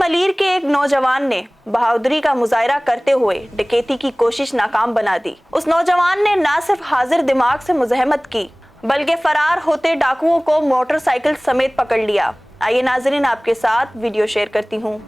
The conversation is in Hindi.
मलीर के एक नौजवान ने बहादुरी का मुजाहरा करते हुए डकैती की कोशिश नाकाम बना दी। उस नौजवान ने न सिर्फ हाजिर दिमाग से मुज़ाहमत की बल्कि फरार होते डाकुओं को मोटरसाइकिल समेत पकड़ लिया। आइए नाज़रीन, आपके साथ वीडियो शेयर करती हूँ।